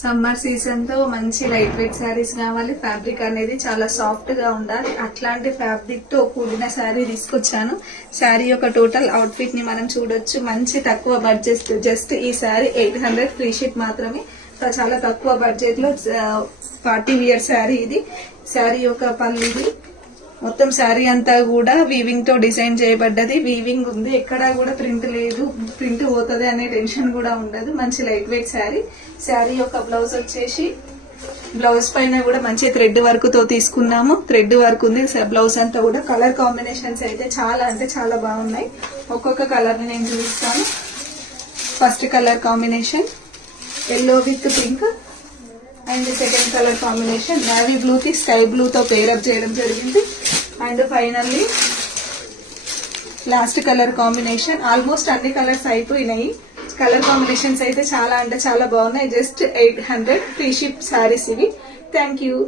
Summer season తో మంచి light weight saris కావాలి. ఫ్యాబ్రిక్ అనేది చాలా సాఫ్ట్ గా ఉండాలి. అట్లాంటి ఫ్యాబ్రిక్ తో కూడిన శారీ తీసుకొచ్చాను. శారీ యొక్క టోటల్ అవుట్ ఫిట్ ని మనం చూడొచ్చు. మంచి తక్కువ బడ్జెట్, జస్ట్ ఈ శారీ 800 ఫ్రీ షిప్ మాత్రమే. చాలా తక్కువ బడ్జెట్ లో పార్టీ వియర్ శారీ ఇది. శారీ యొక్క పళ్ళు ఇది. మొత్తం శారీ అంతా కూడా వీవింగ్ తో డిజైన్ చేయబడ్డది. వీవింగ్ ఉంది, ఎక్కడా కూడా ప్రింట్ లేదు. ప్రింట్ పోతుంది అనే టెన్షన్ కూడా ఉండదు. మంచి లైట్ వెయిట్ శారీ. శారీ యొక్క బ్లౌజ్ వచ్చేసి, బ్లౌజ్ పైన కూడా మంచి థ్రెడ్ వర్క్ తో తీసుకున్నాము. థ్రెడ్ వర్క్ ఉంది బ్లౌజ్ అంతా కూడా. కలర్ కాంబినేషన్స్ అయితే చాలా బాగున్నాయి. ఒక్కొక్క కలర్ ని నేను చూపిస్తాను. First colour combination yellow with pink, and second colour combination navy blue కి స్కై బ్లూ తో పేరప్ చేయడం జరిగింది. And finally last colour combination. Almost అన్ని కలర్స్ అయిపోయినాయి. కలర్ కాంబినేషన్స్ అయితే చాలా బాగున్నాయి. జస్ట్ 800 ఫ్రీ షిప్ శారీస్ ఇవి. Thank you.